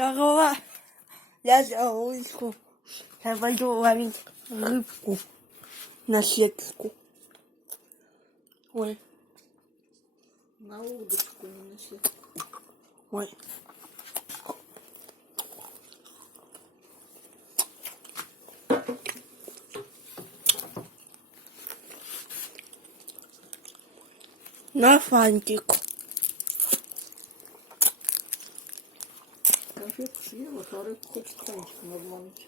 Здорово. Я за улицку. Я пойду ловить рыбку на сетку. Ой. На удочку не неси. Ой. На фантик. Конфетку съела, а рыбку хочет фантиком обмануть.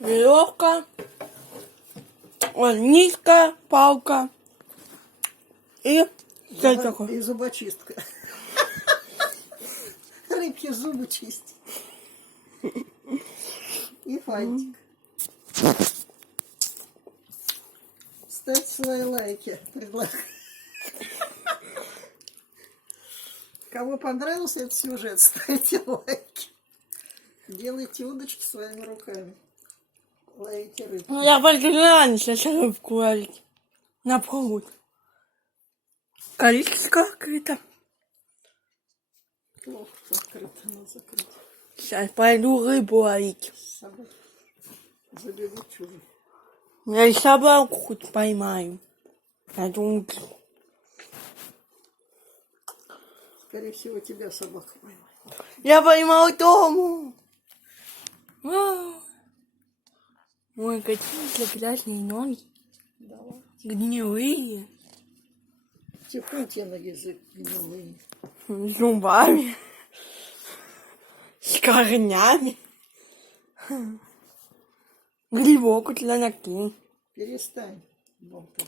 Веревка. Ой, нитка, палка. И что это такое? И зубочистка. Рыбки зубы чистить. И фантик. Ставьте свои лайки. Предлагаю. Кому понравился этот сюжет, ставьте лайки. Делайте удочки своими руками. Ловите рыбку. Ну, я пойду раньше рыбку ловить. На пруд. Калитка открыта. Плохо открыто, надо закрыть. Сейчас пойду рыбу ловить. Собаки забегут чужие. Я и собаку хоть поймаю. Я думаю, Скорее всего, тебя собака поймает. я поймал Тому. Вау. Ой, какие прекрасные ноги. Давай. Гнилые. Типун тебе на язык гнилые. С зубами. С корнями. Грибок у тебя накинул. Перестань болтать.